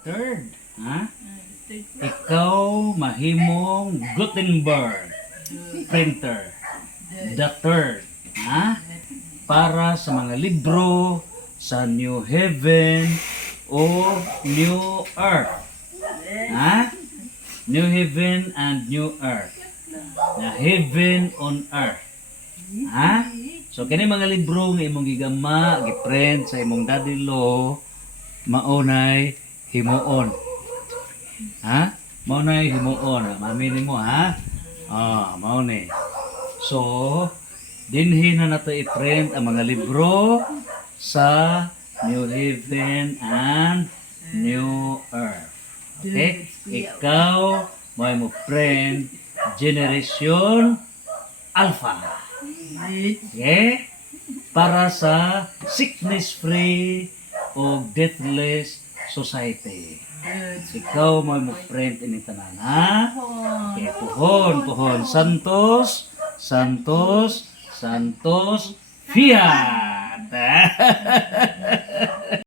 Third, ha? Ikaw mahimong Gutenberg printer. The third, ha? Para sa mga libro sa New Heaven o New Earth. Ha? New Heaven and New Earth. Na Heaven on Earth. Ha? So kini mga libro nga imong gigama, giprint sa imong daddy-law, maunay himuon. Ha? Maunay himuon. Mamini mo ha? Maunay. So, dinhi na nato i-print ang mga libro sa New Heaven and New Earth. Okay? Ikaw mo print Generation Alpha. Okay? Para sa sickness-free o deathless society. Ikaw mo print ini tanan, ha? Okay, puhon. Santos, Santos, Santos, Fiat.